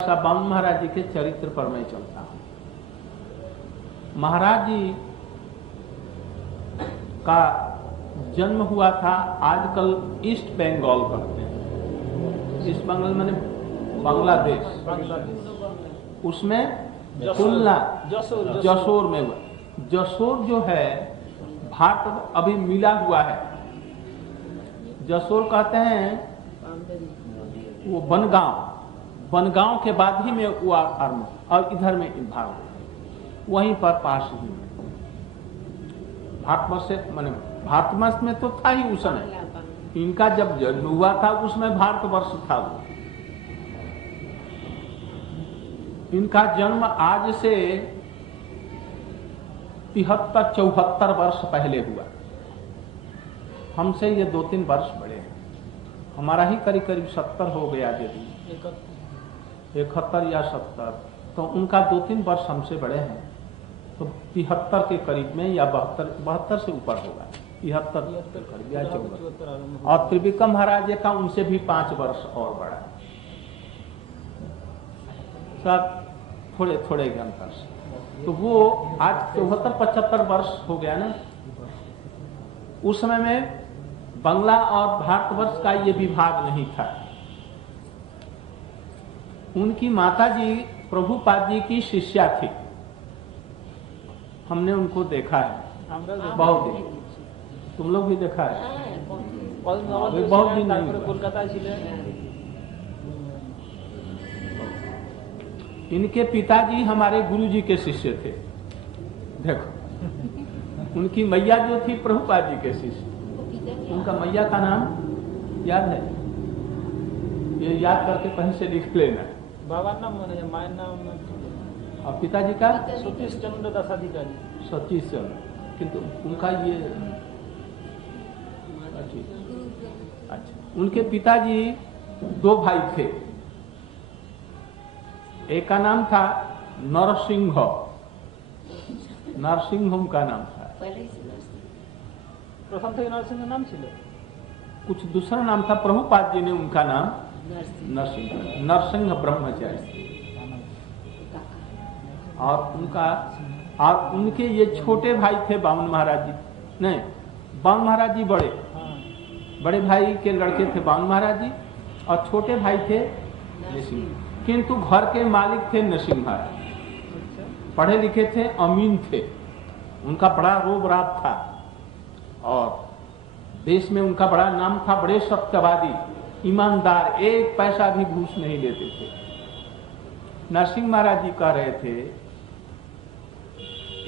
बामन महाराज जी के चरित्र पर मैं चलता हूँ। महाराज जी का जन्म हुआ था आजकल ईस्ट बंगाल कहते हैं, ईस्ट बंगाल माने बांग्लादेश, उसमें खुलना जसोर में हुआ। जसोर जो है भारत अभी मिला हुआ है। जसोर कहते हैं वो बनगांव के बाद ही में हुआ और इधर में भाग वहीं पर पास ही भारतवर्ष से माने भारतवर्ष में तो था ही उस समय। इनका जब जन्म हुआ था उसमें भारतवर्ष था। इनका जन्म आज से 73-74 वर्ष पहले हुआ। हमसे ये 2-3 वर्ष बड़े हैं। हमारा ही करीब 70 हो गया यदि 71 या 70, तो उनका 2-3 वर्ष हमसे बड़े हैं, तो 73 के करीब में या 72 से ऊपर होगा, 73 के करीब या 74। और त्रिविक्रम महाराज का उनसे भी 5 वर्ष और बड़ा है, सब थोड़े थोड़े के अंतर से। तो वो आज 74-75 वर्ष हो गया ना। उस समय में बंगला और भारतवर्ष का ये विभाग नहीं था। उनकी माता जी प्रभुपाद जी की शिष्या थी। हमने उनको देखा है बहुत दिन। तुम लोग भी देखा है? बहुत दिन नहीं। इनके पिताजी हमारे गुरुजी के शिष्य थे। देखो, उनकी मैया जो थी प्रभुपाद जी के शिष्य। उनका मैया का नाम याद है? ये याद करके कहीं से लिख लेना। बाबा नाम माय नाम और पिताजी का सतीश चंद्र दासाधिकारी। सतीश चंद्र, किंतु उनका ये अच्छा। उनके पिताजी 2 भाई थे। एक का नाम था नरसिंह, नरसिंहम का नाम था। प्रथम थे नरसिंह नाम छिले। कुछ दूसरा नाम था। प्रभुपाद जी ने उनका नाम नरसिंह ब्रह्मचारी। और उनके ये छोटे भाई थे बामन महाराज जी। नहीं, बामन महाराज जी बड़े भाई के लड़के थे बामन महाराज जी, और छोटे भाई थे नरसिंह। किंतु घर के मालिक थे नरसिंह महाराज। पढ़े लिखे थे, अमीन थे। उनका बड़ा रोब राब था और देश में उनका बड़ा नाम था। बड़े सत्यवादी, ईमानदार, एक पैसा भी घूस नहीं लेते थे। नरसिंह महाराज जी कह रहे थे,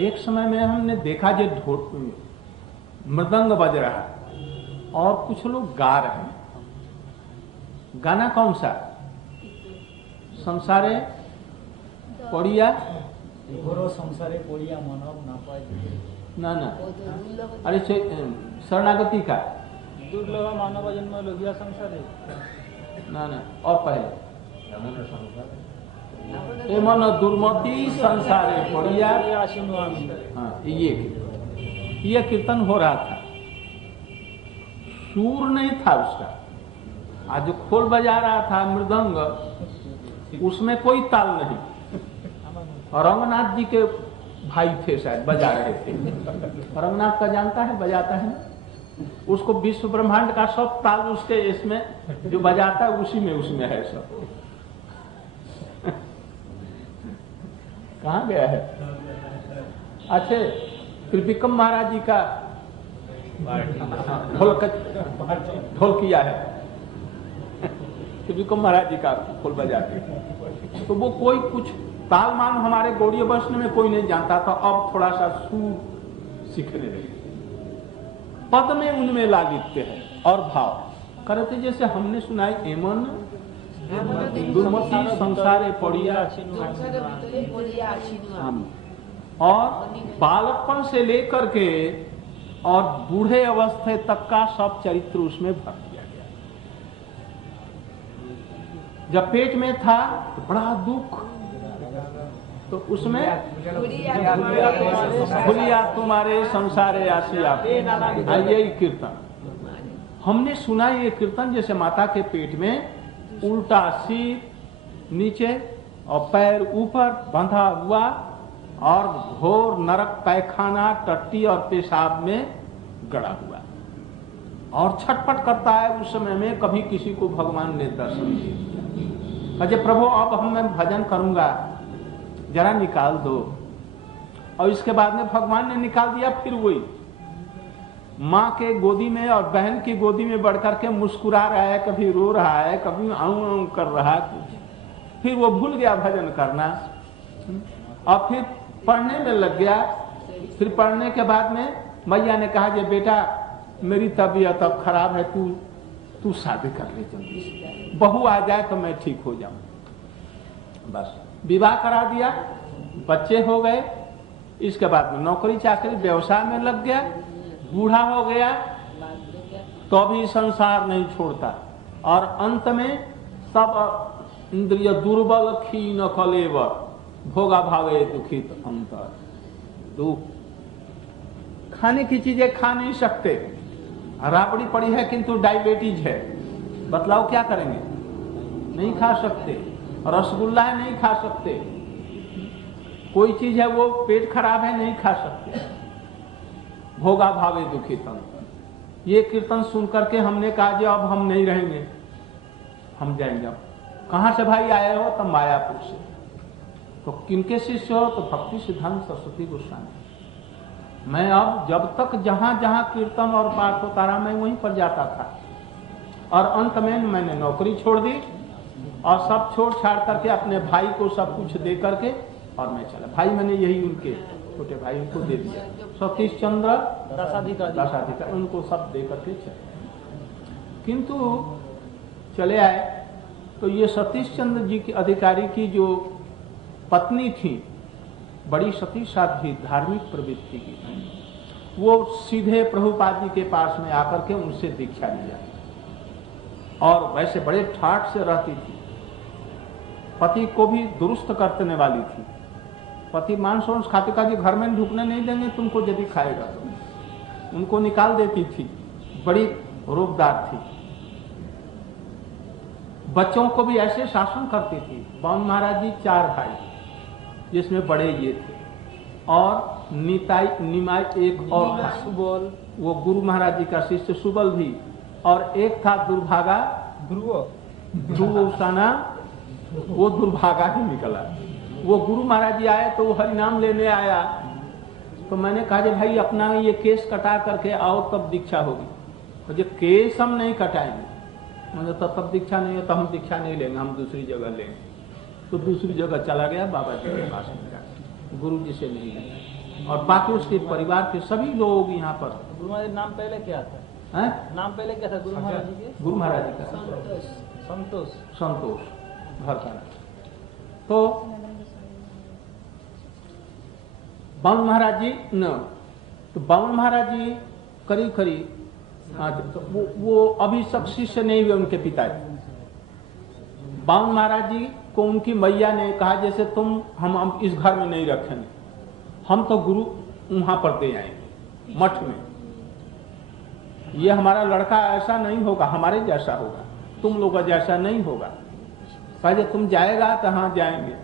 एक समय में हमने देखा जो मृदंग बज रहा और कुछ लोग गा रहे हैं। गाना कौन सा? संसारे पड़िया संसारे पड़िया मानव ना पाए ना। अरे शरणागति का दुर्लभ मानव जन्म लोहिया संसारे ना। और पहले ए मन दुर्मति संसारे पड़िया। हाँ, ये कीर्तन हो रहा था। सूर नहीं था उसका। आज जो खोल बजा रहा था मृदंग, उसमें कोई ताल नहीं। और रंगनाथ जी के भाई थे, शायद बजा रहे थे। रंगनाथ का जानता है, बजाता है ना। उसको विश्व ब्रह्मांड का सब ताल उसके इसमें जो बजाता है उसी में है सब। कहाँ गया है? अच्छे, त्रिविक्रम महाराज जी का ढोल किया है। त्रिविक्रम महाराज जी का खोल बजा के। तो वो कोई कुछ ताल मान हमारे गौड़ीय वैष्णव में कोई नहीं जानता था। अब थोड़ा सा सुर सीखने लगे। पद में उनमें लालित्य है और भाव करते, जैसे हमने सुनाई एमन दुर्मति संसारे पड़िया। और बालकपन से लेकर के और बूढ़े अवस्था तक का सब चरित्र उसमें भर दिया गया। जब पेट में था तो बड़ा दुख, तो उसमें भूलिया तुम्हारे संसारे आसिया। यही कीर्तन हमने सुना। ये कीर्तन जैसे माता के पेट में उल्टा सिर, नीचे और पैर ऊपर बंधा हुआ और घोर नरक पैखाना, टट्टी और पेशाब में गड़ा हुआ और छटपट करता है। उस समय में कभी किसी को भगवान ने दर्शन नहीं दिया। अजय प्रभु अब मैं भजन करूंगा, जरा निकाल दो। और इसके बाद में भगवान ने निकाल दिया। फिर वही माँ के गोदी में और बहन की गोदी में बढ़कर के मुस्कुरा रहा है, कभी रो रहा है, कभी आऊं कर रहा है। फिर वो भूल गया भजन करना और फिर पढ़ने में लग गया। फिर पढ़ने के बाद में मैया ने कहा, जे बेटा मेरी तबीयत अब खराब है, तू शादी कर ले जल्दी से, बहू आ जाए तो मैं ठीक हो जाऊं। बस विवाह करा दिया, बच्चे हो गए। इसके बाद में नौकरी चाकरी व्यवसाय में लग गया, बूढ़ा हो गया तो भी संसार नहीं छोड़ता। और अंत में सब इंद्रिय दुर्बल खीन कलेवर, भोगा भावे दुखित अंतर। दुख, खाने की चीजें खा नहीं सकते, राबड़ी पड़ी है किंतु डायबिटीज है, बतलाओ क्या करेंगे? नहीं खा सकते। रसगुल्ला है, नहीं खा सकते। कोई चीज है वो पेट खराब है, नहीं खा सकते। भोगा भावे दुखित अंतर। ये कीर्तन सुन करके हमने कहा, जो अब हम नहीं रहेंगे, हम जाएंगे। अब कहां से भाई आए हो? तो मायापुर से। तो किनके शिष्य हो? तो भक्ति सिद्धांत सरस्वती गोस्वामी। मैं अब जब तक जहां जहां कीर्तन और पाठ होता रहा, मैं वहीं पर जाता था। और अंत में मैंने नौकरी छोड़ दी और सब छोड़ छाड़ करके अपने भाई को सब कुछ दे करके और मैं चला। भाई मैंने यही उनके छोटे भाई उनको दे दिया, सतीश चंद्र दशाधिकारी, उनको सब दे करके चले। किंतु चले आए तो ये सतीश चंद्र जी की अधिकारी की जो पत्नी थी, बड़ी सती साध्वी, धार्मिक प्रवृत्ति की, वो सीधे प्रभुपाद जी के पास में आकर के उनसे दीक्षा लिया। और वैसे बड़े ठाठ से रहती थी, पति को भी दुरुस्त करने वाली थी। पति मांस वांस खाते खाते घर में ढुकने नहीं देंगे तुमको, यदि खाएगा तो उनको निकाल देती थी। बड़ी रूपदार थी। बच्चों को भी ऐसे शासन करती थी। बावन महाराज जी 4 भाई, जिसमें बड़े ये थे, और निताई निमाई एक और था, सुबल, वो गुरु महाराज जी का शिष्य सुबल भी, और एक था दुर्भागा, ध्रुव साना, वो दुर्भागा ही निकला। वो गुरु महाराज जी आए तो वो हरिनाम लेने आया, तो मैंने कहा, भाई अपना ये केस कटा करके आओ तब दीक्षा होगी। तो जो केस हम नहीं कटाएंगे, मुझे तो तब दीक्षा नहीं है, तो हम दीक्षा नहीं लेंगे, हम दूसरी जगह लेंगे। तो दूसरी जगह चला गया, बाबा जी के पास में जाकर, गुरु जी से नहीं लेंगे। और बाकी उसके परिवार के सभी लोग यहाँ पर। गुरु महाराज नाम पहले क्या था? नाम पहले क्या था गुरु महाराज जी के? गुरु महाराज जी का संतोष घर का। तो बावन महाराज जी न, तो बावन महाराज जी करीब तो वो अभी तक शिष्य नहीं हुए उनके पिताजी। बावन महाराज जी को उनकी मैया ने कहा, जैसे तुम हम इस घर में नहीं रखेंगे, हम तो गुरु वहां पर दे आएंगे मठ में। ये हमारा लड़का ऐसा नहीं होगा, हमारे जैसा होगा, तुम लोगों जैसा नहीं होगा। कहा, तुम जाएगा तो हाँ जाएंगे,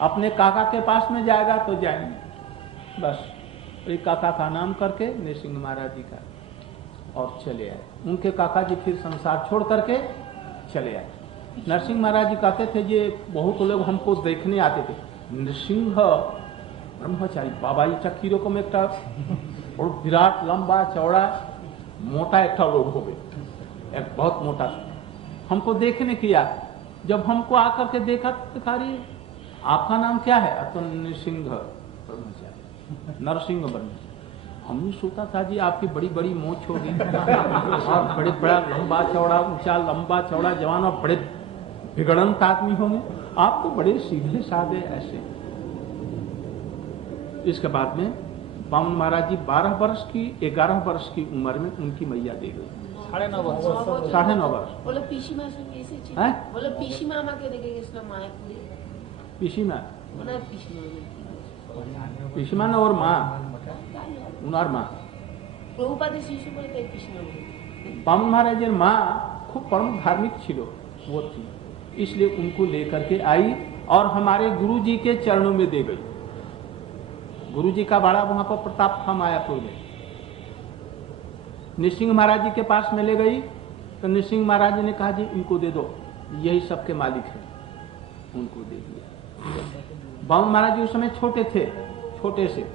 अपने काका के पास में जाएगा तो जाएंगे। बस एक काका का नाम करके नरसिंह महाराज जी का, और चले आए। उनके काका जी फिर संसार छोड़ करके चले आए। नरसिंह महाराज जी कहते थे, ये बहुत लोग हमको देखने आते थे, नरसिंह ब्रह्मचारी बाबा जी चक्की रकम एक और विराट लंबा चौड़ा मोटा एक लोग हो गए, एक बहुत मोटा। हमको देखने किया, जब हमको आकर के देखा तो कहा, आपका नाम क्या है? तो नरसिंह ब्रह्मचारी, नरसिंह ब्रह्मचारी। हमने सोचा था जी आपकी बड़ी बड़ी मोछ होगी और बड़े बड़ा लंबा चौड़ा, ऊंचा लंबा चौड़ा जवान और बड़े बिगड़ंत आदमी होंगे, आप तो बड़े सीधे साधे ऐसे। इसके बाद में बावन महाराज जी 12 वर्ष की 11 वर्ष की उम्र में उनकी मैया दे गई। 9.5 वर्ष। 9.5 वर्ष। बोलो पीसी माँ से कैसे चीज? बोलो पीसी मामा के देखेंगे इसमें मायापुरी। पीसी माँ? बोला पीसी माँ। पीसी माँ और माँ, उनार माँ। प्रभुपाद शिशु बोलते पीसी माँ। बावन महाराज जी माँ खूब परम धार्मिक छिलो, वो थी। इसलिए उनको लेकर के आई और हमारे गुरुजी के चरणों में दे गई। गुरुजी का बड़ा वहां पर प्रताप था मायापुर में। नृसिंह महाराज जी के पास में ले गई तो नृसिंह महाराज जी ने कहा जी इनको दे दो, यही सबके मालिक है। उनको दे दिया। बामन महाराज जी उस समय छोटे थे, छोटे से।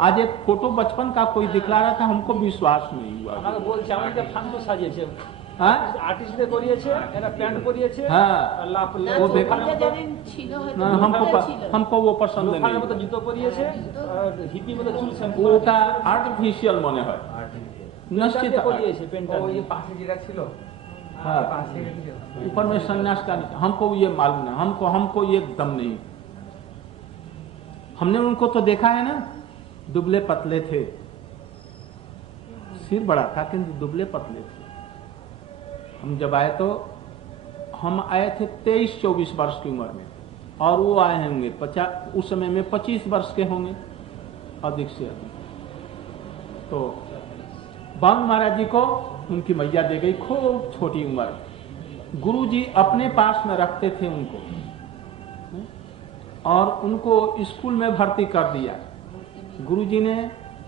आज एक फोटो बचपन का कोई दिखला रहा था, हमको विश्वास नहीं हुआ। আমাকে বলছে আমাকে ফান্ডু সাজিয়েছে, হ্যাঁ আর্টিস্টে করিয়েছে, এরা প্যান্ট করিয়েছে, হ্যাঁ লাভ वो बेकार। हमको हमको वो पसंद লোফারের মতো नहीं। জুতো পরিয়েছে, আর হিপি মতো চুল শ্যাম্পু ওটা আর্টিফিশিয়াল মনে হয়, निश्चित করিয়েছে পেন্টার। ও ये पास যেটা ছিল हाँ। पास যেটা ছিল ऊपर में संन्यास का नहीं। हमको ये मालूम नहीं, हमको ये दम नहीं। हमने उनको तो देखा है ना, दुबले पतले थे, सिर बड़ा था किंतु दुबले पतले थे। हम जब आए तो हम आए थे 23-24 वर्ष की उम्र में और वो आए होंगे 50, उस समय में 25 वर्ष के होंगे, अधिक से अधिक। तो बामन महाराज जी को उनकी मैया दे गई, खूब छोटी उम्र। गुरुजी अपने पास में रखते थे उनको और उनको स्कूल में भर्ती कर दिया। गुरुजी ने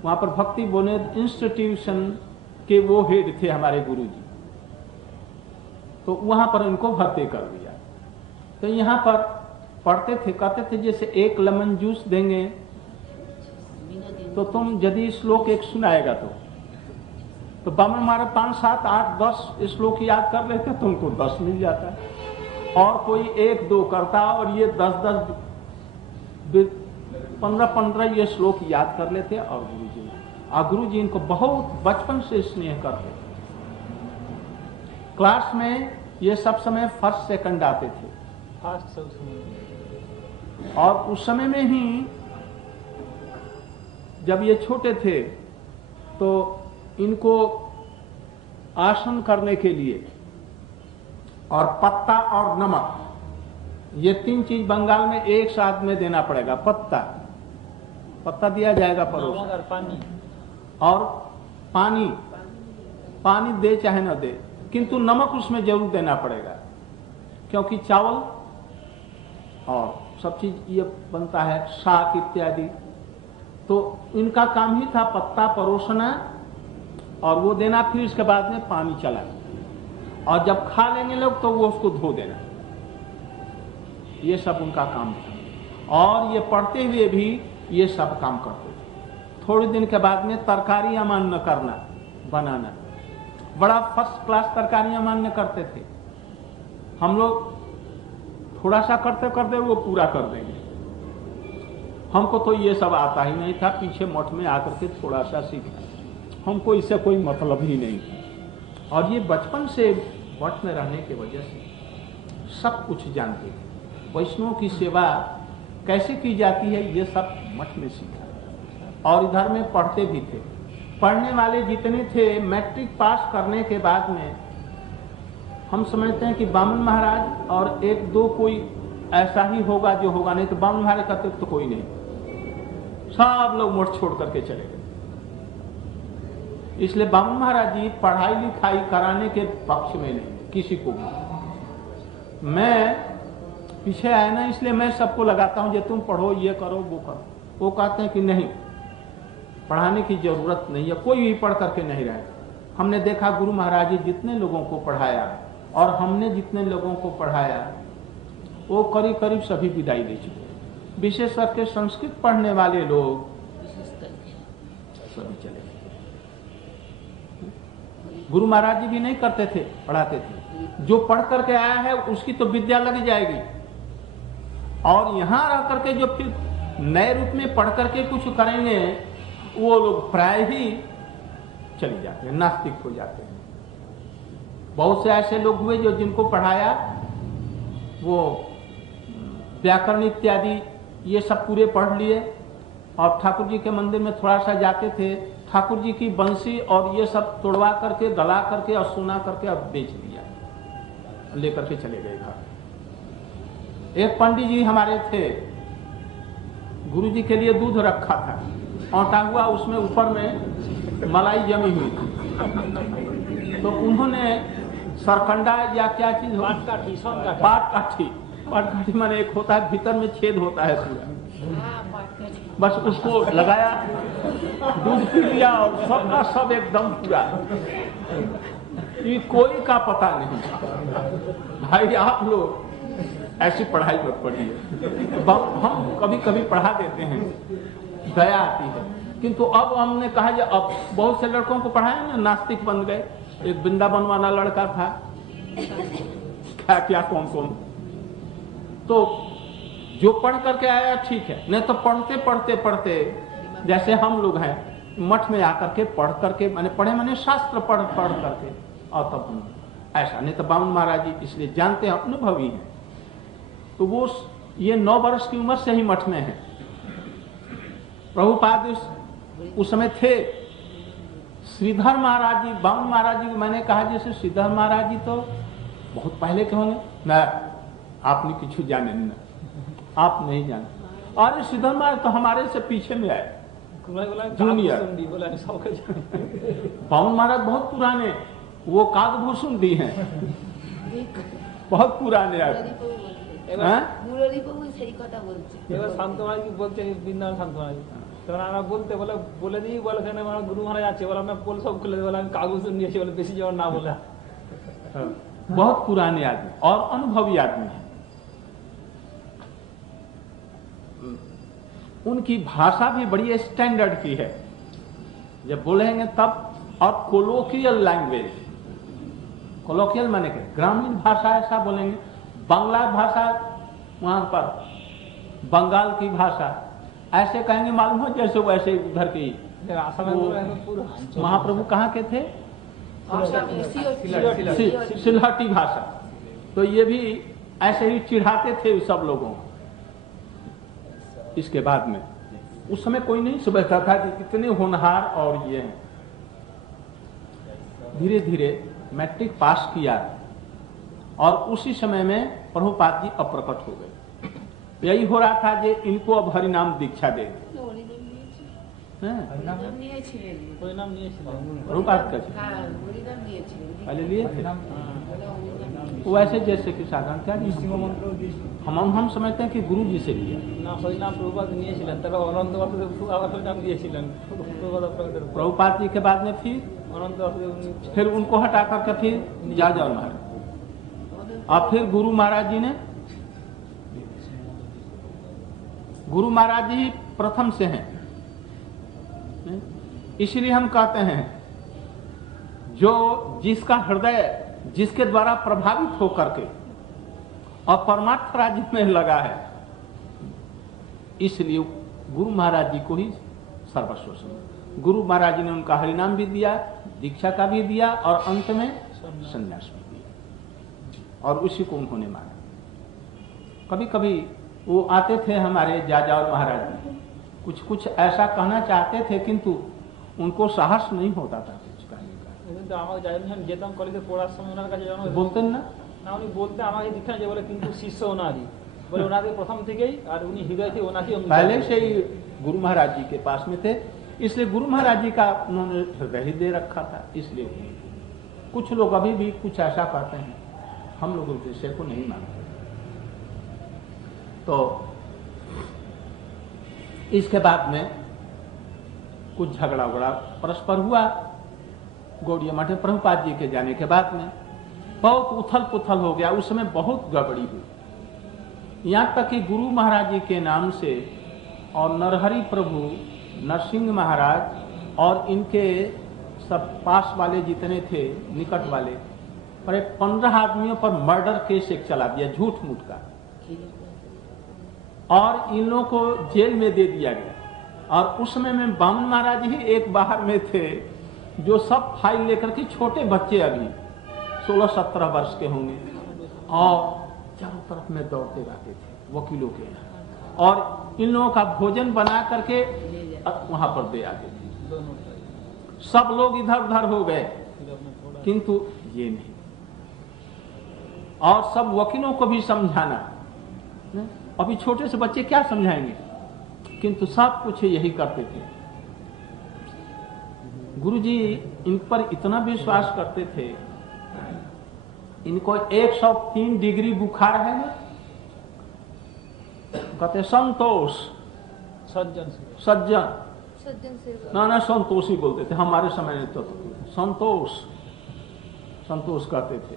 वहां पर भक्ति बोने इंस्टीट्यूशन के वो हेड थे हमारे गुरुजी, तो वहां पर उनको भर्ती कर दिया। तो यहाँ पर पढ़ते थे, कहते थे जैसे एक लेमन जूस देंगे तो तुम यदि श्लोक एक सुनाएगा तो बामन महाराज 5, 7, 8, 10 श्लोक याद कर लेते, तुमको 10 मिल जाता है। और कोई 1, 2 करता और ये 10, 15 ये श्लोक याद कर लेते। और गुरुजी इनको बहुत बचपन से स्नेह करते। क्लास में ये सब समय फर्स्ट सेकंड आते थे फास्ट से उसमें। और उस समय में ही जब ये छोटे थे तो इनको आसन करने के लिए और पत्ता और नमक, ये 3 चीज बंगाल में एक साथ में देना पड़ेगा। पत्ता दिया जाएगा परोस, नमक और पानी, और पानी दे चाहे न दे, किंतु नमक उसमें जरूर देना पड़ेगा, क्योंकि चावल और सब चीज ये बनता है, शाक इत्यादि। तो इनका काम ही था पत्ता परोसना और वो देना, फिर इसके बाद में पानी चलाना, और जब खा लेंगे लोग तो वो उसको धो देना। ये सब उनका काम था। और ये पढ़ते हुए भी ये सब काम करते थे। थोड़े दिन के बाद में तरकारियां मान्य करना, बनाना, बड़ा फर्स्ट क्लास तरकारियां मान्य करते थे। हम लोग थोड़ा सा करते करते वो पूरा कर देंगे। हमको तो ये सब आता ही नहीं था, पीछे मठ में आकर के थोड़ा सा सीखा, हमको इससे कोई मतलब ही नहीं। और ये बचपन से मठ में रहने की वजह से सब कुछ जानते थे। वैष्णव की सेवा कैसे की जाती है ये सब मठ में सीखा। और इधर में पढ़ते भी थे। पढ़ने वाले जितने थे मैट्रिक पास करने के बाद में हम समझते हैं कि बामन महाराज और 1-2 कोई ऐसा ही होगा जो होगा, नहीं तो बामन महाराज कहते तो कोई नहीं, सब लोग मठ छोड़ करके चले गए। इसलिए बामन महाराज जी पढ़ाई लिखाई कराने के पक्ष में नहीं किसी को भी। मैं पीछे आया ना, इसलिए मैं सबको लगाता हूं, जो तुम पढ़ो, ये करो, वो करो। वो कहते हैं कि नहीं, पढ़ाने की जरूरत नहीं है, कोई भी पढ़ करके नहीं रहे। हमने देखा गुरु महाराज जी जितने लोगों को पढ़ाया और हमने जितने लोगों को पढ़ाया वो करीब करीब सभी विदाई दे चुके। विशेष करके संस्कृत पढ़ने वाले लोग सभी चले गए। गुरु महाराज जी भी नहीं करते थे, पढ़ाते थे। जो पढ़ करके आया है उसकी तो विद्या लग जाएगी, और यहां रह करके जो फिर नए रूप में पढ़ करके कुछ करेंगे वो लोग प्राय ही चले जाते हैं, नास्तिक हो जाते हैं। बहुत से ऐसे लोग हुए जो जिनको पढ़ाया वो व्याकरण इत्यादि ये सब पूरे पढ़ लिए, और ठाकुर जी के मंदिर में थोड़ा सा जाते थे, ठाकुर जी की बंसी और ये सब तोड़वा करके गला करके और सुना करके अब बेच दिया, लेकर के चले गए घर। एक पंडित जी हमारे थे, गुरु जी के लिए दूध रखा था, औंटा हुआ, उसमें ऊपर में मलाई जमी हुई थी। तो उन्होंने सरकंडा या क्या चीज हो, पाटकाठी, सोनकाठी। पाटकाठी। पाटकाठी माने एक होता है भीतर में छेद होता है पूरा, हाँ, पाट का चीज। बस उसको लगाया, दूध पी लिया और सबका सब एकदम पूरा। ये कोई का पता नहीं। भाई आप लोग ऐसी पढ़ाई मत पढ़िए। हम कभी कभी पढ़ा देते हैं, दया आती है, किंतु अब हमने कहा कि अब बहुत से लड़कों को पढ़ाया ना, नास्तिक बन गए। एक वृंदावन वाला लड़का था, क्या क्या कौन कौन, तो जो पढ़ करके आया ठीक है, नहीं तो पढ़ते पढ़ते पढ़ते जैसे हम लोग हैं, मठ में आकर के पढ़ करके, मैंने पढ़े मैंने शास्त्र पढ़ करके, और तब हम ऐसा, नहीं तो बामन महाराज जी इसलिए जानते हैं, अनुभवी हैं। तो वो ये 9 वर्ष की उम्र से ही मठ में है। प्रभुपाद उस समय थे। श्रीधर महाराज जी, बामन महाराज जी, मैंने कहा जैसे श्रीधर महाराज जी तो बहुत पहले के होंगे ना, आपने कुछ जाने ना, आप नहीं जाने। अरे श्रीधर महाराज तो हमारे से पीछे में आए, जूनियर। बामन महाराज बहुत पुराने, वो कागभूषण दी हैं, बहुत पुराने आदमी। मुरली को सही কথা বলছে। এবার শান্ত মহারাজ কি বলছে, বৃন্দাবন শান্ত মহারাজ তখন আমরা বলে দিই, বলে কেন আমার গুরু মহারাজ আছে, বলে আমরা পোল সব খুলে বলে আমি কাগজ নিয়েছি, বলে বেশি যেমন না বলে। बहुत पुराने आदमी और अनुभवी आदमी है। उनकी भाषा भी बड़ी स्टैंडर्ड की है, जब बोलेंगे तब, और कोलोकियल लैंग्वेज, कोलोकियल माने के ग्रामीण भाषा ऐसा बोलेंगे। बांग्ला भाषा वहां पर बंगाल की भाषा ऐसे कहेंगे, मालूम हो जैसे वैसे उधर की। महाप्रभु कहाँ के थे? सिलहटी भाषा। तो ये भी ऐसे ही चिढ़ाते थे सब लोगों को। इसके बाद में उस समय कोई नहीं समझता था कि कितने होनहार और ये हैं। धीरे धीरे मैट्रिक पास किया और उसी समय में प्रभुपाद जी अप्रकट हो गए। यही हो रहा था कि इनको अब हरिनाम दीक्षा दे। प्रभुपाद का पहले लिए थे वैसे जैसे कि साधारण क्या हम समझते हैं कि गुरु जी से लिया ना, हरिनाम प्रभुपाद নিয়েছিলেন, তারপর অনন্ত বাসুদেব আবার হরিনাম দিয়েছিলেন प्रभुपाद जी के बाद में। फिर उनको हटा करके फिर जाजौर महाराज, और फिर गुरु महाराज जी ने, गुरु महाराज जी प्रथम से हैं। इसलिए हम कहते हैं जो जिसका हृदय जिसके द्वारा प्रभावित होकर के और परमार्थ राज्य में लगा है, इसलिए गुरु महाराज जी को ही सर्वस्व समझ। गुरु महाराज जी ने उनका हरिनाम भी दिया, दीक्षा का भी दिया और अंत में संन्यास भी दिया, और उसी को उन्होंने माना। कभी कभी वो आते थे हमारे जाजावर महाराज जी, कुछ कुछ ऐसा कहना चाहते थे किंतु उनको साहस नहीं होता था कुछ कहने का। যেতাম কলেজে পড়ার সময় ওনার কাছে बोलते ना, উনি বলতে আমাকে দীক্ষা যে বলে, কিন্তু শিষ্য ওনারই, বলে ওনাকে প্রথম থেকেই, আর উনি হৃদয় থেকে ওনাকে पहले से ही गुरु महाराज जी के पास में थे, इसलिए गुरु महाराज जी का उन्होंने हृदय ही दे रखा था। इसलिए कुछ लोग अभी भी कुछ ऐसा कहते हैं, हम लोग उस विषय को नहीं मानते। तो इसके बाद में कुछ झगड़ा उगड़ा परस्पर हुआ गौड़िया मठ में। प्रभुपाद जी के जाने के बाद में बहुत उथल पुथल हो गया। उस समय बहुत गड़बड़ी हुई, यहाँ तक कि गुरु महाराज जी के नाम से और नरहरि प्रभु, नरसिंह महाराज और इनके सब पास वाले जितने थे निकट वाले, पर 15 आदमियों पर मर्डर केस एक चला दिया झूठ मूठ का, और इन लोगों को जेल में दे दिया गया। और उस समय में बामन महाराज ही एक बाहर में थे जो सब फाइल लेकर के, छोटे बच्चे अभी 16-17 वर्ष के होंगे, और चारों तरफ में दौड़ते रहते थे वकीलों के यहाँ, और इन लोगों का भोजन बना करके वहां पर दे आते थे। सब लोग इधर उधर हो गए, किंतु ये नहीं। और सब वकीलों को भी समझाना, अभी छोटे से बच्चे क्या समझाएंगे, किंतु सब कुछ यही करते थे। गुरुजी इन पर इतना विश्वास करते थे इनको 103 डिग्री बुखार है ना, कहते संतोष, सज्जन सज्जन, सज्जन सेवा। ना संतोष ही बोलते थे हमारे समय में, तो संतोष, संतोष कहते थे।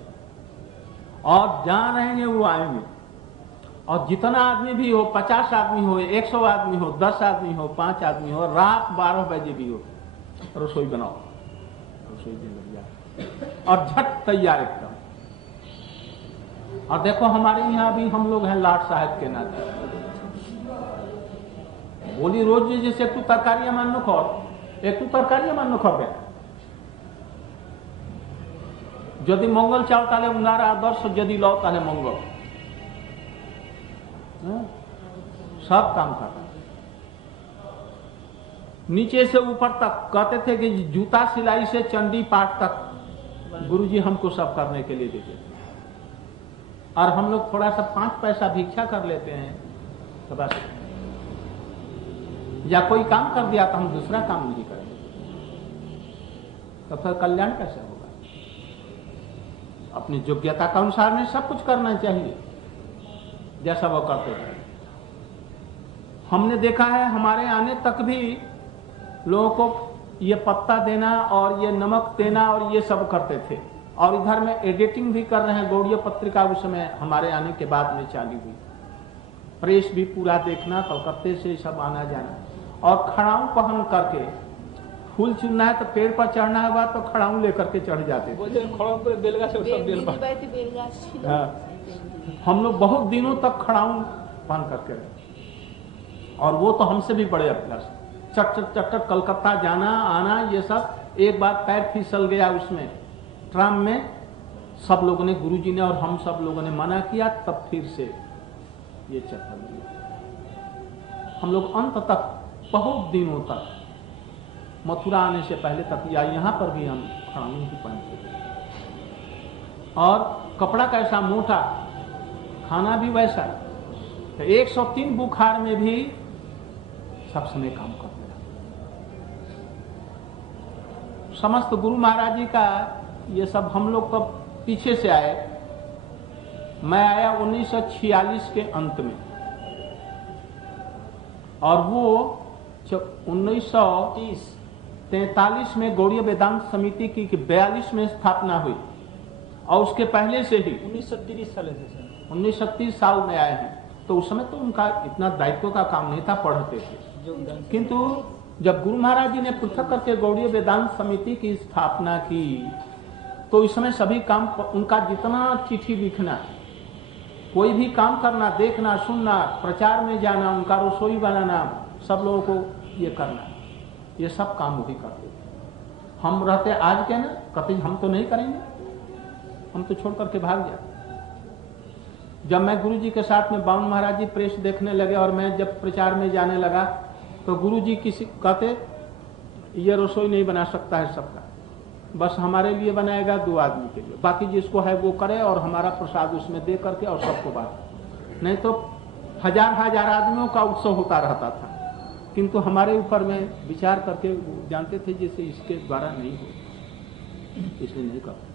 और जहां रहेंगे वो आएंगे, और जितना आदमी भी हो, 50 आदमी हो, 100 आदमी हो, 10 आदमी हो, 5 आदमी हो, रात 12 बजे भी हो, रसोई बनाओ, रसोई भी लग जाए और झट तैयार एकदम। और देखो हमारे यहाँ भी हम लोग हैं लाट साहब के नाते, बोली रोज जैसे एक तरकारी मान नो खो, एक तरकारी मान नो खबे यदि मंगल चाव ताले उनार आदर्श, यदि लो ताले मंगल, सब काम करता। नीचे से ऊपर तक कहते थे कि जूता सिलाई से चंडी पाठ तक गुरुजी हमको सब करने के लिए देते थे। और हम लोग थोड़ा सा 5 पैसा भिक्षा कर लेते हैं तो बस, या कोई काम कर दिया तो हम दूसरा काम नहीं करेंगे, तो फिर कल्याण कैसे होगा? अपनी योग्यता के अनुसार में सब कुछ करना चाहिए जैसा वो करते थे। हमने देखा है हमारे आने तक भी लोगों को ये पत्ता देना और ये नमक देना और ये सब करते थे। और इधर में एडिटिंग भी कर रहे हैं, गौड़ीय पत्रिका उस समय हमारे आने के बाद में चालू हुई। प्रेस भी पूरा देखना, कलकत्ते से सब आना जाना, और खड़ाऊ पहन करके फूल चुनना है तो पेड़ पर चढ़ना है तो खड़ाऊ लेकर के चढ़ जाते थे। हम लोग बहुत दिनों तक खड़ाऊ पहन करके रहे, और वो तो हमसे भी बड़े अभ्यास, चट कलकत्ता जाना आना ये सब। एक बार पैर फिसल गया उसमें ट्राम में, सब लोगों ने, गुरुजी ने और हम सब लोगों ने मना किया, तब फिर से ये चप्पल दिया। हम लोग अंत तक बहुत दिनों तक, मथुरा आने से पहले तक, या यहाँ पर भी हम खड़ाऊ ही पहनते थे। और कपड़ा कैसा मोटा, खाना भी वैसा। तो 103 बुखार में भी सब समय काम करते रहे। समस्त गुरु महाराज जी का ये सब हम लोग तो पीछे से आए। मैं आया 1946 के अंत में, और वो 1943 में गौड़ीय वेदांत समिति की 42 में स्थापना हुई, और उसके पहले से ही 1930 साल में आए हैं। तो उस समय तो उनका इतना दायित्व का काम नहीं था, पढ़ते थे। किंतु जब गुरु महाराज जी ने पृथक करके गौड़ीय वेदांत समिति की स्थापना की, तो इस समय सभी काम उनका, जितना चिट्ठी लिखना, कोई भी काम करना, देखना, सुनना, प्रचार में जाना, उनका रसोई बनाना, सब लोगों को ये करना, ये सब काम वही करते थे। हम रहते आज के ना, कहते हम तो नहीं करेंगे, हम तो छोड़ करके भाग जाए। जब मैं गुरुजी के साथ में बावन महाराज जी प्रेस देखने लगे, और मैं जब प्रचार में जाने लगा, तो गुरुजी किसी कहते ये रसोई नहीं बना सकता है सबका, बस हमारे लिए बनाएगा 2 आदमी के लिए, बाकी जिसको है वो करे, और हमारा प्रसाद उसमें दे करके और सबको बांटे। नहीं तो हजार आदमियों का उत्सव होता रहता था, किंतु हमारे ऊपर में विचार करके जानते थे जैसे इसके द्वारा नहीं हो, इसलिए नहीं करते।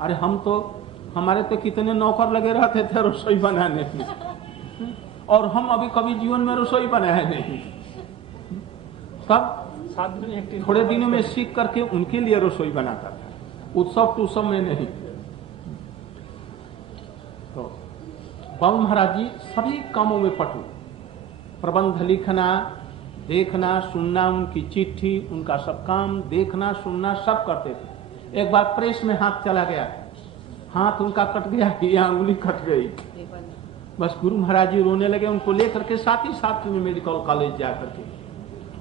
अरे हम तो, हमारे तो कितने नौकर लगे रहते थे रसोई बनाने में, और हम अभी कभी जीवन में रसोई बनाए नहीं। सब थोड़े दिनों में सीख करके उनके लिए रसोई बनाता था, उत्सव टूसव में नहीं। तो बावन महाराज जी सभी कामों में पटु, प्रबंध लिखना, देखना, सुनना, उनकी चिट्ठी, उनका सब काम देखना, सुनना, सब करते थे। एक बार प्रेस में हाथ चला गया, हाथ उनका कट गया, या उंगली कट गई, बस गुरु महाराज जी रोने लगे। उनको लेकर के साथ ही साथ में मेडिकल कॉलेज जा करके,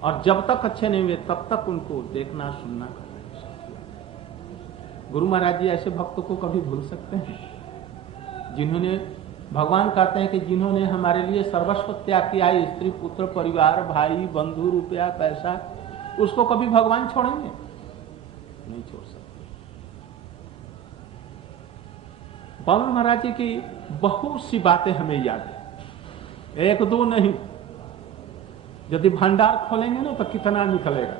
और जब तक अच्छे नहीं हुए तब तक उनको देखना, सुनना, करना। गुरु महाराज जी ऐसे भक्तों को कभी भूल सकते हैं, जिन्होंने, भगवान कहते हैं कि जिन्होंने हमारे लिए सर्वस्व त्याग किया, स्त्री पुत्र परिवार भाई बंधु रुपया पैसा, उसको कभी भगवान छोड़ेंगे? नहीं छोड़ सकते। बावन महाराज जी की बहुत सी बातें हमें याद है, 1-2 नहीं। यदि भंडार खोलेंगे ना तो कितना निकलेगा।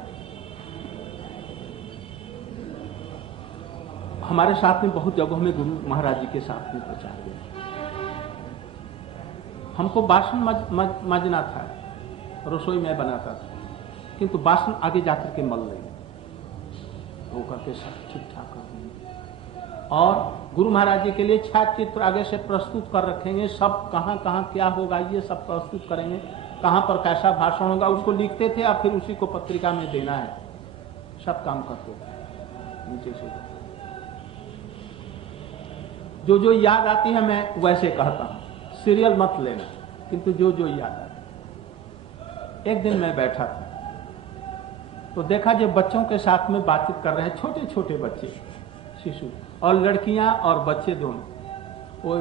हमारे साथ में बहुत जगहों में गुरु महाराज जी के साथ में प्रचार हुआ। हमको बासन मजना था, रसोई में बनाता था, किंतु बासन आगे जाकर के मल लेंगे, वो करके सब ठीक ठाक कर देंगे। और गुरु महाराज जी के लिए छाया चित्र आगे से प्रस्तुत कर रखेंगे, सब कहाँ कहाँ क्या होगा ये सब प्रस्तुत करेंगे, कहाँ पर कैसा भाषण होगा उसको लिखते थे और फिर उसी को पत्रिका में देना है, सब काम करते थे नीचे से। जो जो याद आती है मैं वैसे कहता हूं, सीरियल मत लेना, किंतु जो जो याद आती। एक दिन मैं बैठा था तो देखा जो बच्चों के साथ में बातचीत कर रहे हैं, छोटे छोटे बच्चे शिशु, और लड़कियां और बच्चे दोनों, वो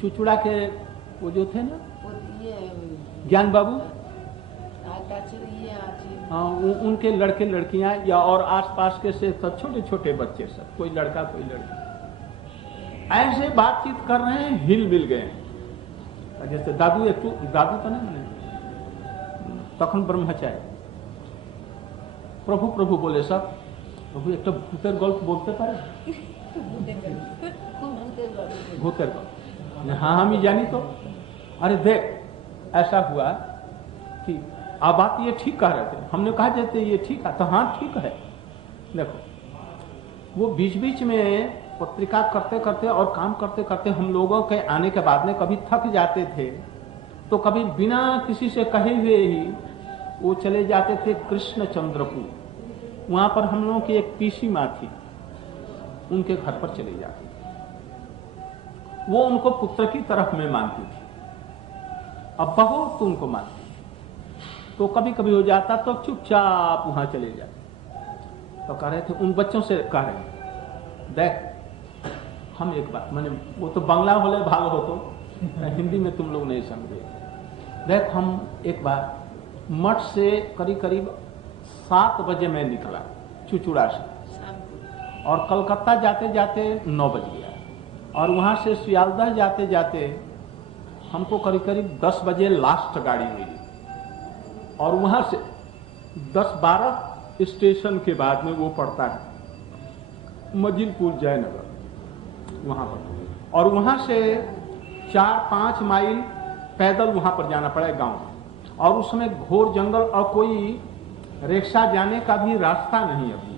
चुचुड़ा के वो जो थे ना ज्ञान बाबू, हाँ, उनके लड़के लड़कियां या और आसपास के से सब छोटे छोटे बच्चे, सब कोई लड़का कोई लड़की, ऐसे बातचीत कर रहे हैं, हिल मिल गए। जैसे दादू एक दादू तो नहीं, तखन ब्रह्मचारी प्रभु प्रभु बोले सब, प्रभु एक तो भूतेर गल्प बोलते पारे, भूतेर गल्प, हाँ हम ही जानी तो। अरे देख ऐसा हुआ कि आप बात ये ठीक कह रहे थे, हमने कहा जाते ये ठीक है, तो हाँ ठीक है। देखो वो बीच बीच में पत्रिका करते करते और काम करते करते हम लोगों के आने के बाद में कभी थक जाते थे, तो कभी बिना किसी से कहे हुए ही वो चले जाते थे कृष्णचंद्रपुर। वहां पर हम लोगों की एक पीसी माँ थी, उनके घर पर चले जाते थे। वो उनको पुत्र की तरफ में मानती थी, अब बहुत उनको मानती, तो कभी कभी हो जाता तो चुपचाप वहां चले जाते। तो कह रहे थे उन बच्चों से, कह रहे देख हम एक बात, मैंने वो तो बांग्ला होले भाग हो तो हिंदी में तुम लोग नहीं समझे, देख हम एक बार मठ से करीब करीब 7 बजे मैं निकला चुचुड़ा से, और कलकत्ता जाते जाते 9 बज गया, और वहां से सियालदह जाते जाते हमको करीब करीब 10 बजे लास्ट गाड़ी मिली, और वहां से 10-12 स्टेशन के बाद में वो पड़ता है मजिलपुर जयनगर, वहां पर, और वहां से 4-5 माइल पैदल वहां पर जाना पड़ा गांव, और उसमें घोर जंगल और कोई रिक्शा जाने का भी रास्ता नहीं, अभी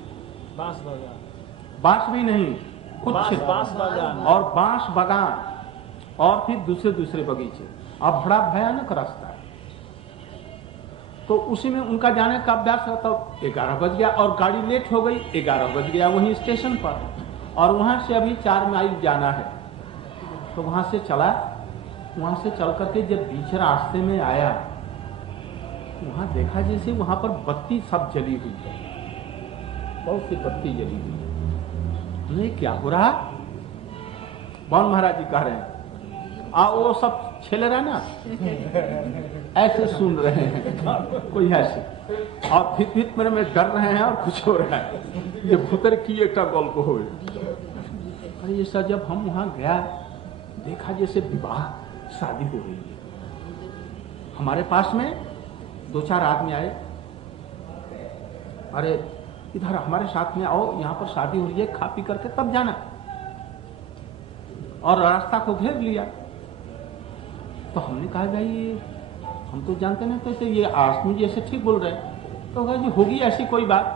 बांस भी नहीं कुछ, और बांस बगान और फिर दूसरे बगीचे, अब बड़ा भयानक रास्ता है। तो उसी में उनका जाने का अभ्यास होता, 11 बज गया और गाड़ी लेट हो गई, 11 बज गया वहीं स्टेशन पर, और वहां से अभी 4 माइल जाना है। तो वहां से चला, वहां से चल करके जब बीच रास्ते में आया, वहां देखा जैसे वहां पर बत्ती सब जली हुई है, बहुत सी बत्ती जली हुई है। नहीं क्या हो रहा, बावन महाराज जी कह रहे हैं, वो सब छेल रहा ना ऐसे सुन रहे हैं कोई ऐसे, और भीत में डर रहे हैं और कुछ हो रहा है, ये भूतर की एक गल्प हो। अरे ये सब जब हम वहां गया देखा जैसे विवाह शादी हो रही है, हमारे पास में 2-4 आदमी आए, अरे इधर हमारे साथ में आओ, यहाँ पर शादी हो रही है, खा पी करके तब जाना, और रास्ता को घेर लिया। तो हमने कहा भाई हम तो जानते नहीं कैसे ये आसमी जैसे ठीक बोल रहे, तो कहा जी होगी ऐसी कोई बात।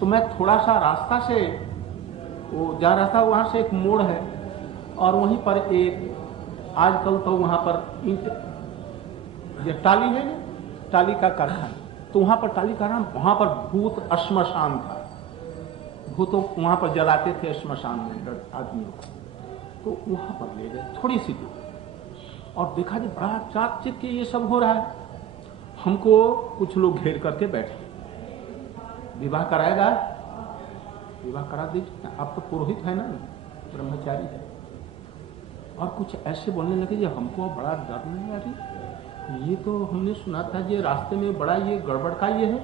तो मैं थोड़ा सा रास्ता से वो जा रहा था, वहां से एक मोड़ है, और वहीं पर एक आजकल तो वहां पर ईंट ये टाली है ना, टाली का कारखाना, तो वहां पर टाली कारखाना, वहां पर भूत श्मशान था, भूतों वहां पर जलाते थे श्मशान में आदमियों को, तो वहां पर ले गए थोड़ी सी दूर, और देखा जी बड़ा चाक-चिक के ये सब हो रहा है। हमको कुछ लोग घेर करके बैठे, विवाह कराएगा, विवाह करा दीजिए, आप तो पुरोहित है ना, ब्रह्मचारी है, और कुछ ऐसे बोलने लगे जी हमको बड़ा डर नहीं आ रही, ये तो हमने सुना था ये रास्ते में बड़ा ये गड़बड़ का ये है,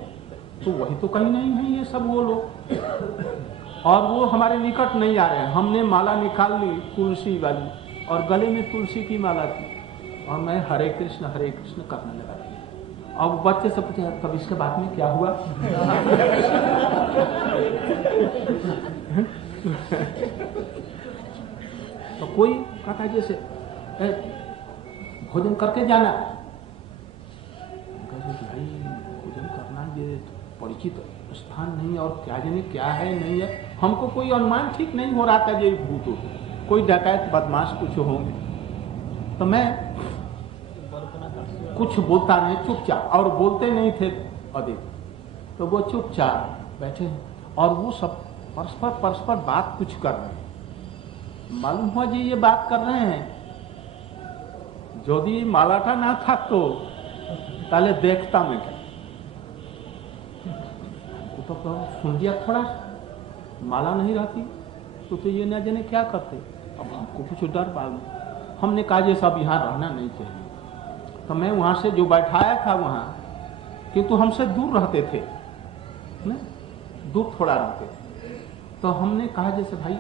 तो वही तो कहीं नहीं है ये सब वो लोग, और वो हमारे निकट नहीं आ रहे हैं। हमने माला निकाल ली तुलसी वाली, और गले में तुलसी की माला थी, और मैं हरे कृष्ण करने लगा। अब बच्चे से पूछे तब इसके बाद में क्या हुआ तो कोई कहता है जैसे भोजन करके जाना, भाई भोजन करना ये परिचित स्थान नहीं और क्या जाने क्या है नहीं है, हमको कोई अनुमान ठीक नहीं हो रहा था ये भूत हो, कोई डकैत बदमाश कुछ होंगे। तो मैं कुछ बोलता नहीं, चुपचाप, और बोलते नहीं थे अधिक, तो वो चुपचाप बैठे और वो सब परस्पर बात कुछ कर रहे हैं। मालूम हुआ जी ये बात कर रहे हैं, यदि मालाटा ना था तो ताले देखता मैं क्या, तो सुन लिया थोड़ा, माला नहीं रहती तो ये न जाने क्या करते। अब हमको कुछ डर मालूम, हमने कहा ये सब यहाँ रहना नहीं चाहिए। तो मैं वहाँ से जो बैठाया था वहाँ, किंतु हमसे दूर रहते थे ना, दूर थोड़ा रहते थे, तो हमने कहा जैसे भाई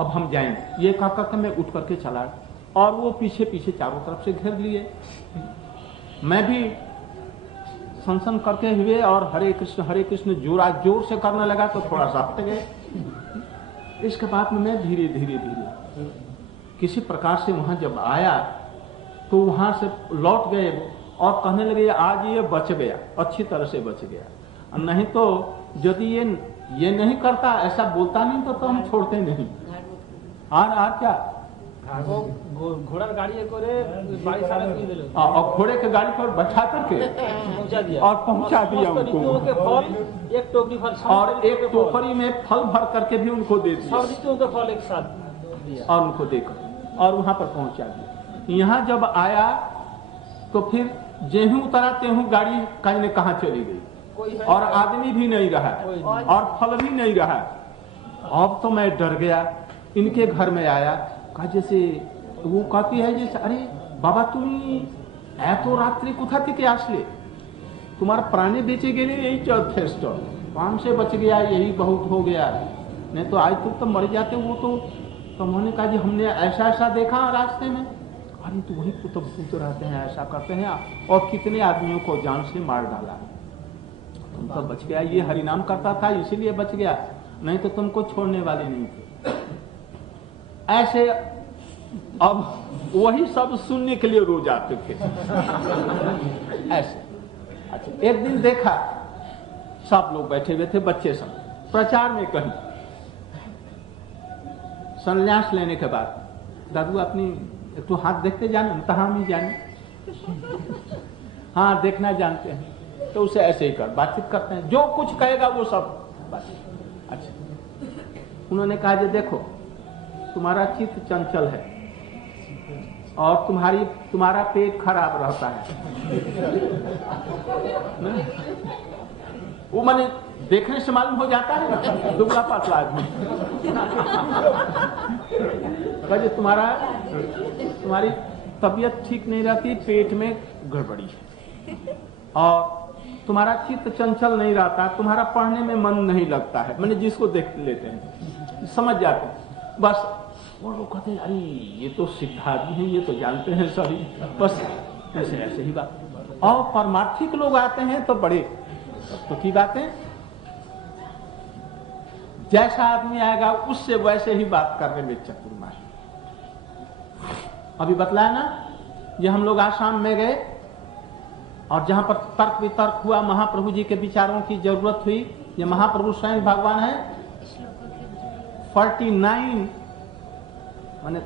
अब हम जाएंगे, ये कहा करके मैं उठ करके चला, और वो पीछे पीछे चारों तरफ से घेर लिए। मैं भी सनसन करके हुए और हरे कृष्ण जोर से करने लगा, तो थोड़ा सा हट गए। इसके बाद में मैं धीरे धीरे किसी प्रकार से वहां जब आया तो वहां से लौट गए और कहने लगे आज ये बच गया, अच्छी तरह से बच गया, नहीं तो यदि ये नहीं करता, ऐसा बोलता नहीं तो हम छोड़ते नहीं। और क्या घोड़ा गाड़ी करे और घोड़े के गाड़ी पर बैठा करके पहुंचा दिया और पहुंचा दिया उनको, फल एक टोकरी भर और एक टोकरी में फल भर करके भी उनको दे दिया, सब ऋतुओं के फल एक साथ दिया और उनको देकर और वहां पर पहुंचा दिया। यहाँ जब आया तो फिर जेहू उतरा तेहू गाड़ी कहीं न कहाँ चली गई, और आदमी भी नहीं रहा और फल भी नहीं रहा। अब तो मैं डर गया, इनके घर में आया, कहा जैसे वो कहती है जैसे अरे बाबा तुम्ही एत रात्रि कुथा थी आसले, तुम्हारा प्राणी बेचे गए यही यथेष्ट, पान से बच गया यही बहुत हो गया, नहीं तो आज तुम तो मर जाते। वो तो उन्होंने कहा जी हमने ऐसा ऐसा देखा रास्ते में, अरे तो वही तो भूत रहते हैं, ऐसा करते हैं, और कितने आदमियों को जान से मार डाला, तुम तो बच गया, ये हरिनाम करता था इसीलिए बच गया, नहीं तो तुमको छोड़ने वाले नहीं थे। ऐसे अब वही सब सुनने के लिए रोज आते थे ऐसे। अच्छा एक दिन देखा सब लोग बैठे हुए थे, बच्चे सब प्रचार में कहीं संन्यास लेने के बाद, दादू अपनी एक तो हाथ देखते जाने, तो हम ही जाने हाँ देखना जानते हैं, तो उसे ऐसे ही कर बातचीत करते हैं, जो कुछ कहेगा वो सब बातचीत। अच्छा उन्होंने कहा जे देखो तुम्हारा चित्त चंचल है और तुम्हारा पेट खराब रहता है वो माने देखने से मालूम हो जाता है ना, दुबला पतला आदमी कहे तुम्हारी तबीयत ठीक नहीं रहती, पेट में गड़बड़ी है, और तुम्हारा चित्त चंचल नहीं रहता, तुम्हारा पढ़ने में मन नहीं लगता है, मैंने जिसको देख लेते हैं समझ जाते हैं। बस वो लोग कहते हैं अरे ये तो सिद्ध आदमी है, ये तो जानते हैं सभी, बस ऐसे ऐसे ही बात। और परमार्थिक लोग आते हैं तो बड़े तो की बातें, जैसा आदमी आएगा उससे वैसे ही बात करने में चतुर्माश। अभी बतलाया ना, ये हम लोग आसाम में गए और जहां पर तर्क वितर्क हुआ, महाप्रभु जी के विचारों की जरूरत हुई, ये महाप्रभु स्वयं भगवान है, 49 माने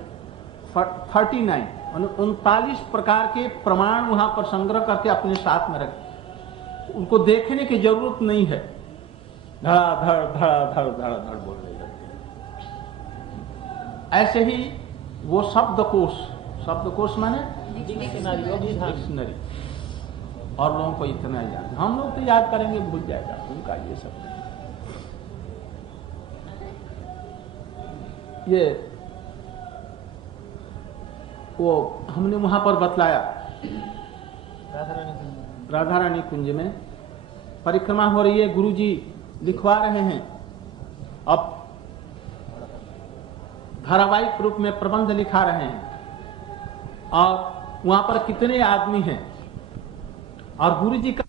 39 प्रकार के प्रमाण वहां पर संग्रह करके अपने साथ में रखे, उनको देखने की जरूरत नहीं है, धड़ धड़ बोल रहे रहते हैं। ऐसे ही वो शब्दकोश माने डिक्शनरी, और लोगों को इतना याद, हम लोग तो याद करेंगे भूल जाएगा, उनका ये सब ये वो हमने वहां पर बतलाया राधा रानी कुंज में परिक्रमा हो रही है, गुरुजी लिखवा रहे हैं, अब धारावाहिक रूप में प्रबंध लिखा रहे हैं, और वहां पर कितने आदमी हैं, और गुरुजी का